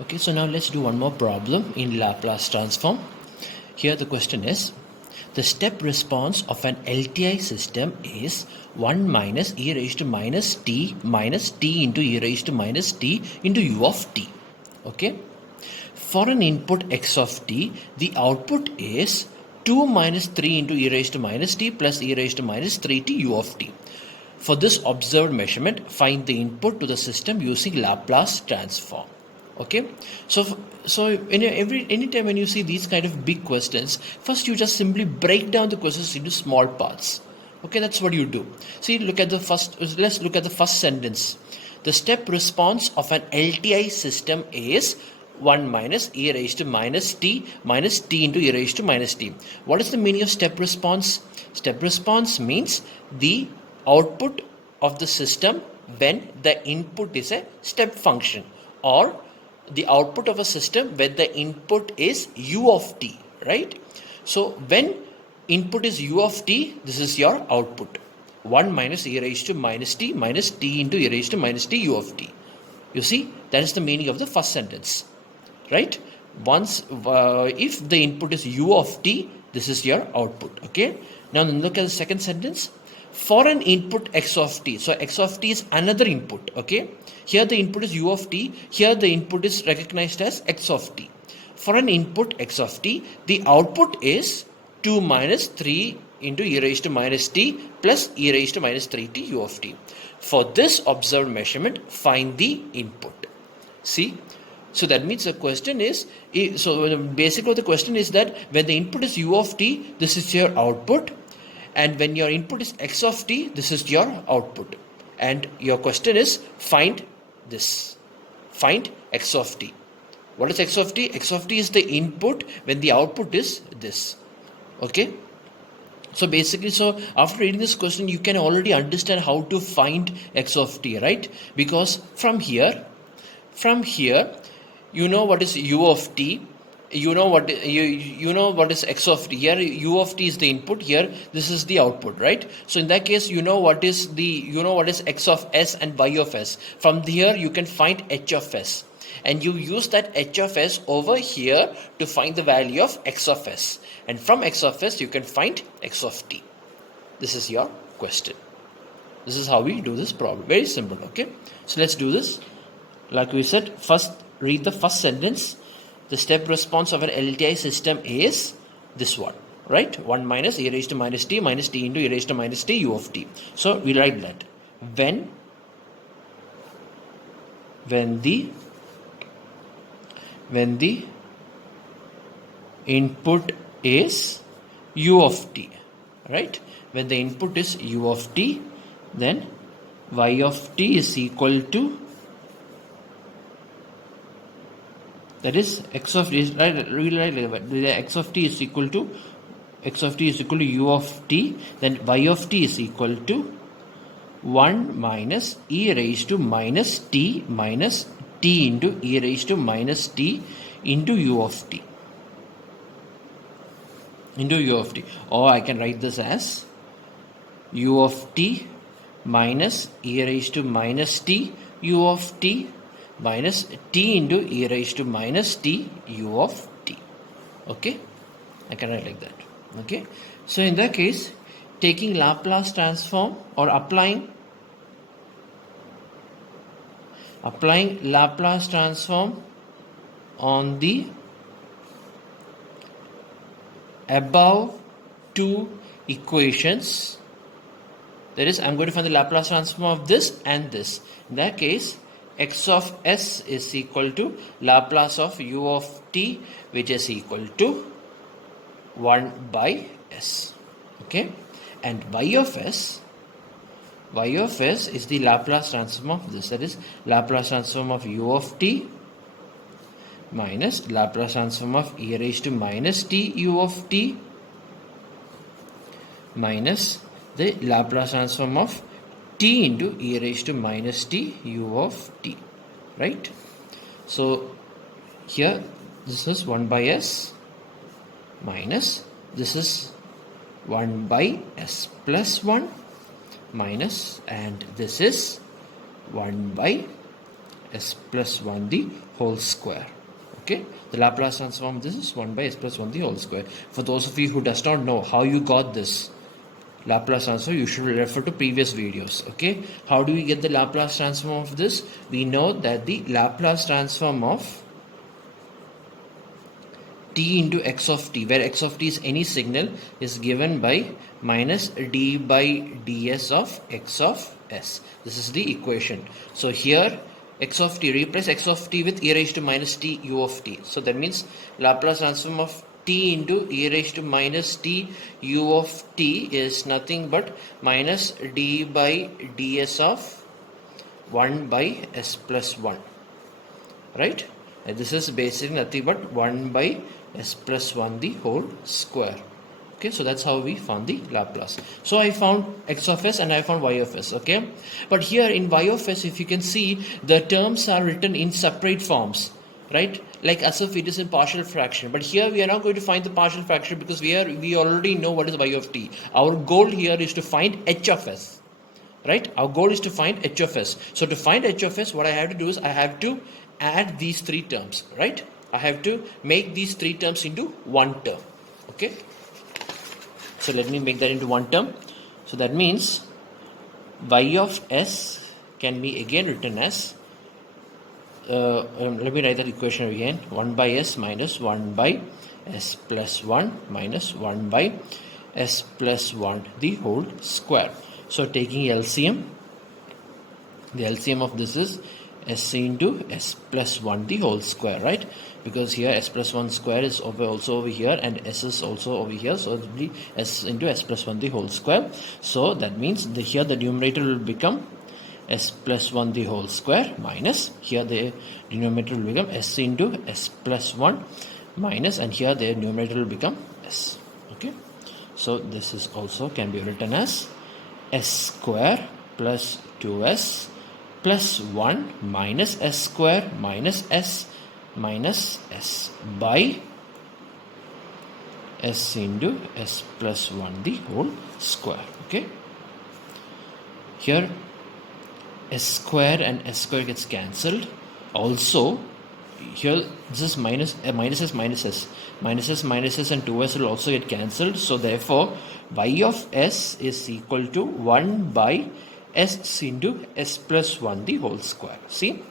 Okay, so now let's do one more problem in Laplace transform. Here the question is, the step response of an LTI system is 1 minus e raised to minus t into e raised to minus t into u of t. Okay. For an input x of t, the output is 2 minus 3 into e raised to minus t plus e raised to minus 3t u of t. For this observed measurement, find the input to the system using Laplace transform. Okay, so anytime when you see these kind of big questions, first you just simply break down the questions into small parts. Okay, that's what you do. See, let's look at the first sentence. The step response of an LTI system is 1 minus e raised to minus t into e raised to minus t. What is the meaning of step response? Step response means the output of the system when the input is a step function, or the output of a system when the input is u of t, right? So when input is u of t, this is your output. 1 minus e raised to minus t into e raised to minus t u of t. You see, that is the meaning of the first sentence, right? Once if the input is u of t, this is your output. Okay, now look at the second sentence. For an input x of t, so x of t is another input. Okay, here the input is u of t, here the input is recognized as x of t. For an input x of t, the output is 2 minus 3 into e raised to minus t plus e raised to minus 3t u of t. For this observed measurement, find the input. See, so that means the question is, so basically the question is that when the input is u of t, this is your output, and when your input is x of t, this is your output, and your question is find this, find x of t. What is x of t? X of t is the input when the output is this. Okay, so basically, so after reading this question, you can already understand how to find x of t, right? Because from here you know what is u of t, you know what is x of t. Here u of t is the input, here this is the output, right? So in that case, you know what is x of s and y of s. From here you can find h of s, and you use that h of s over here to find the value of x of s, and from x of s you can find x of t. This is your question. This is how we do this problem. Very simple. Okay, so let's do this. Like we said, first read the first sentence. The step response of an LTI system is this one, right? 1 minus e raised to minus t into e raised to minus t u of t. So we write that when the input is u of t, right? When the input is u of t, then y of t is equal to, that is x of t, right? X of t is equal to u of t, then y of t is equal to 1 minus e raised to minus t into e raised to minus t into u of t. Or I can write this as u of t minus e raised to minus t u of t minus t into e raised to minus t u of t. Okay, I can write like that. Okay, so in that case, taking Laplace transform or applying Laplace transform on the above two equations, that is, I'm going to find the Laplace transform of this and this. In that case, x of s is equal to Laplace of u of t, which is equal to 1 by s. Okay, and y of s is the Laplace transform of this, that is Laplace transform of u of t minus Laplace transform of e raised to minus t u of t minus the Laplace transform of t into e raised to minus t u of t, right? So here this is 1 by s minus this is 1 by s plus 1 minus, and this is 1 by s plus 1 the whole square. Okay, the Laplace transform of this is 1 by s plus 1 the whole square. For those of you who does not know how you got this Laplace transform, you should refer to previous videos. Okay, how do we get the Laplace transform of this? We know that the Laplace transform of t into x of t, where x of t is any signal, is given by minus d by ds of x of s. This is the equation. So here x of t, replace x of t with e raised to minus t u of t. So that means Laplace transform of t into e raised to minus t u of t is nothing but minus d by ds of 1 by s plus 1, right? And this is basically nothing but 1 by s plus 1 the whole square. Okay, so that's how we found the Laplace. So I found x of s and I found y of s. Okay, but here in y of s, if you can see, the terms are written in separate forms, right? Like as if it is in partial fraction. But here we are not going to find the partial fraction because we already know what is y of t. Our goal here is to find h of s. Right? Our goal is to find h of s. So to find h of s, what I have to do is I have to add these three terms, right? I have to make these three terms into one term. Okay? So let me make that into one term. So that means y of s can be again written as, let me write that equation again, 1 by s minus 1 by s plus 1 minus 1 by s plus 1 the whole square. So taking LCM, the LCM of this is s into s plus 1 the whole square, right? Because here s plus 1 square is also over here and s is also over here, so it will be s into s plus 1 the whole square. So that means here the numerator will become s plus 1 the whole square minus, here the denominator will become s into s plus 1 minus, and here the numerator will become s. Okay, so this is also can be written as s square plus 2s plus 1 minus s square minus s by s into s plus 1 the whole square. Okay, here s square and s square gets cancelled. Also here this is minus s minus s and 2s will also get cancelled. So therefore y of s is equal to 1 by s into s plus 1 the whole square. See,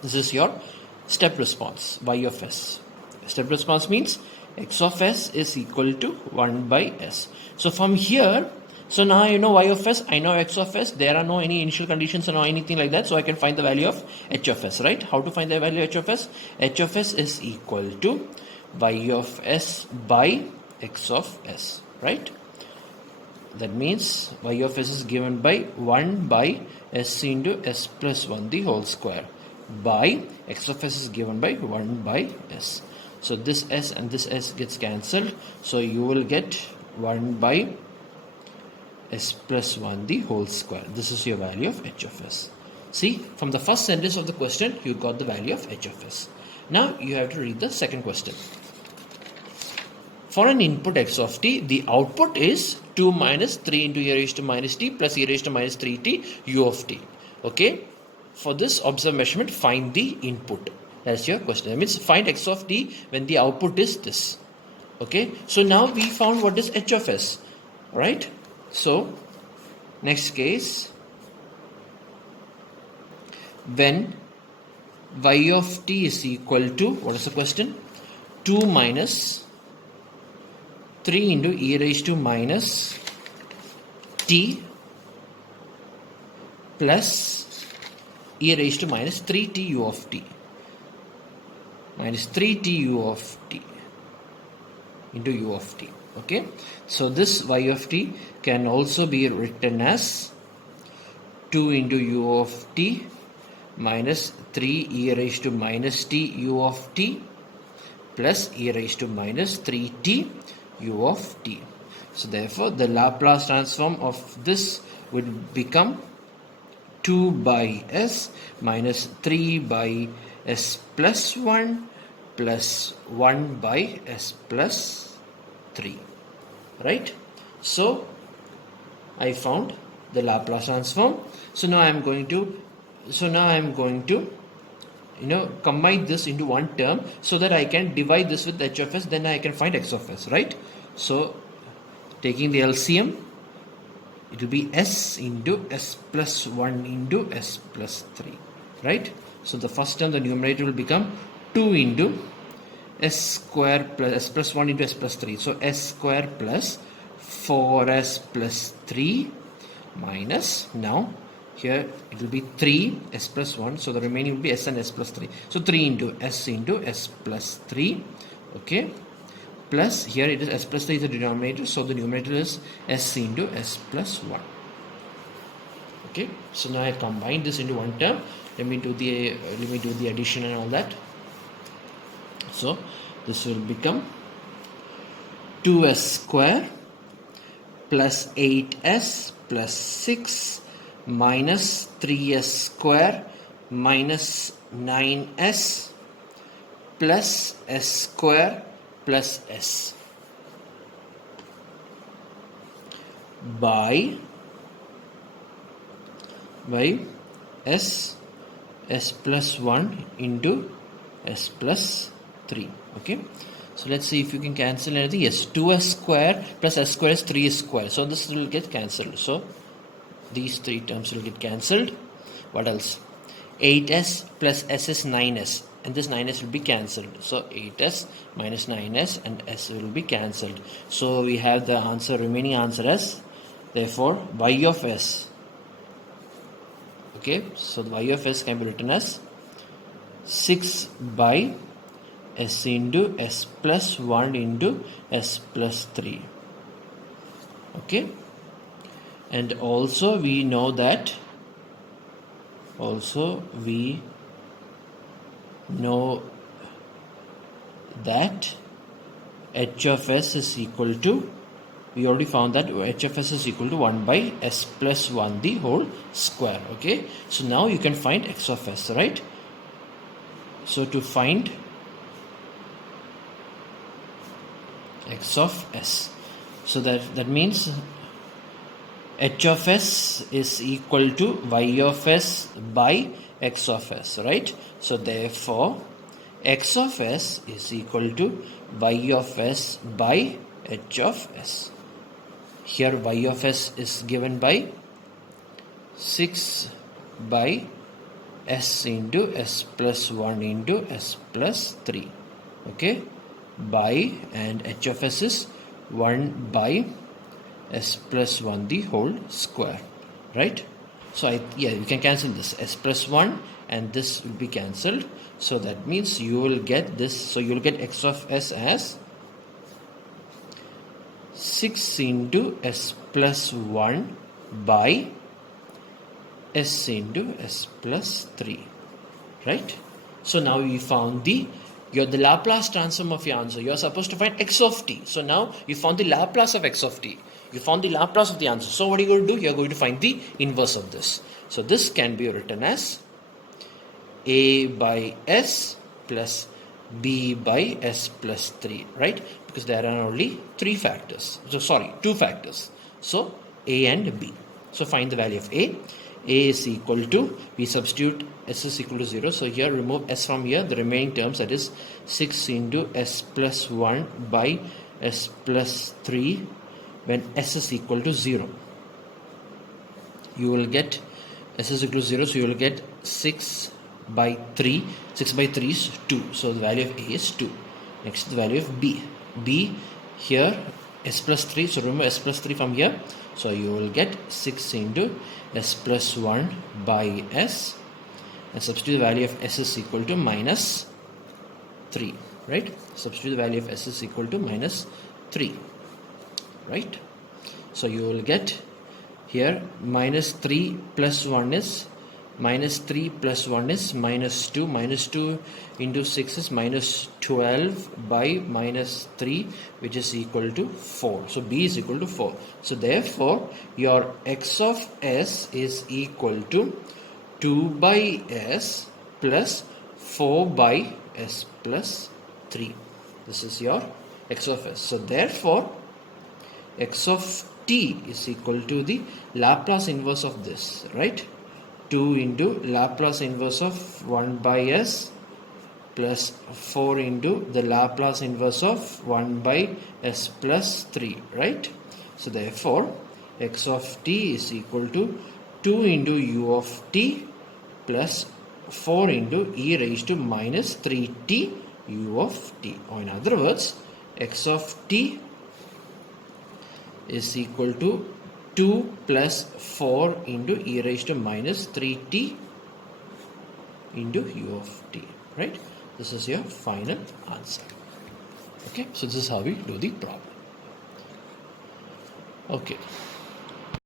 this is your step response, y of s. Step response means x of s is equal to 1 by s. So from here, so now I know y of s, I know x of s, there are no any initial conditions or anything like that, so I can find the value of h of s, right? How to find the value of h of s? H of s is equal to y of s by x of s, right? That means y of s is given by 1 by s into s plus 1 the whole square by x of s is given by 1 by s. So this s and this s gets cancelled, so you will get 1 by s plus 1 the whole square. This is your value of h of s. See, from the first sentence of the question, you got the value of h of s. Now you have to read the second question. For an input x of t, the output is 2 minus 3 into e raised to minus t plus e raised to minus 3t u of t. Okay, for this observed measurement, find the input. That's your question. That means find x of t when the output is this. Okay, so now we found what is h of s, right? So next case, when y of t is equal to, what is the question? 2 minus 3 into e raised to minus t plus e raised to minus 3t u of t minus 3t u of t into u of t. Okay, so this y of t can also be written as 2 into u of t minus 3 e raised to minus t u of t plus e raised to minus 3t u of t. So therefore the Laplace transform of this would become 2 by s minus 3 by s plus 1 plus 1 by s plus 3, right? So I found the Laplace transform. So now I am going to combine this into one term so that I can divide this with h of s, then I can find x of s, right? So taking the LCM, it will be s into s plus 1 into s plus 3, right? So the first term, the numerator will become 2 into s square plus s plus 1 into s plus 3. So s square plus 4s plus 3 minus, now here it will be 3 s plus 1, so the remaining will be s and s plus 3. So 3 into s plus 3, okay, plus here it is s plus 3 is the denominator, so the numerator is s into s plus 1. Okay, so now I combine this into one term. Let me do the addition and all that. So this will become 2s square plus 8s plus 6 minus 3s square minus 9s plus s square plus s by s plus 1 into s plus 3. Okay, so let's see if you can cancel anything. Yes, 2s square plus s square is 3s square, so this will get cancelled. So these three terms will get cancelled. What else? 8s plus s is 9s, and this 9s will be cancelled. So 8s minus 9s and s will be cancelled. So we have the answer, remaining answer as, therefore, y of s. Okay, so the y of s can be written as 6 by s into s plus 1 into s plus 3. Okay, and also we know that h of s is equal to, we already found that h of s is equal to 1 by s plus 1 the whole square. Okay, so now you can find x of s, right? So to find x of s, so that means h of s is equal to y of s by x of s, right? So therefore x of s is equal to y of s by h of s. Here y of s is given by 6 by s into s plus 1 into s plus 3. Okay, by, and h of s is 1 by s plus 1 the whole square, right? So we can cancel this s plus 1 and this will be cancelled. So that means you will get this. So you will get x of s as 6 into s plus 1 by s into s plus 3, right? So now you found the Laplace transform of your answer. You are supposed to find x of t. So now you found the Laplace of x of t. You found the Laplace of the answer. So what are you going to do? You are going to find the inverse of this. So this can be written as a by s plus b by s plus 3, right? Because there are only 2 factors. So a and b. So find the value of a. A is equal to, we substitute s is equal to 0. So here remove s from here. The remaining terms, that is 6 into s plus 1 by s plus 3 when s is equal to 0. You will get s is equal to 0. So you will get 6 by 3. 6 by 3 is 2. So the value of a is 2. Next, the value of b. B here s plus 3. So remove s plus 3 from here. So you will get 6 into s plus 1 by s, and substitute the value of s is equal to minus 3, right? Substitute the value of s is equal to minus 3, right? So you will get here minus 3 plus 1 is minus 3 plus 1 is minus 2. Minus 2 into 6 is minus 12 by minus 3, which is equal to 4. So b is equal to 4. So therefore your x of s is equal to 2 by s plus 4 by s plus 3. This is your x of s. So therefore x of t is equal to the Laplace inverse of this, right? 2 into Laplace inverse of 1 by s plus 4 into the Laplace inverse of 1 by s plus 3, right? So therefore x of t is equal to 2 into u of t plus 4 into e raised to minus 3t u of t. Or in other words, x of t is equal to 2 plus 4 into e raised to minus 3t into u of t, right? This is your final answer. Okay, so this is how we do the problem. Okay.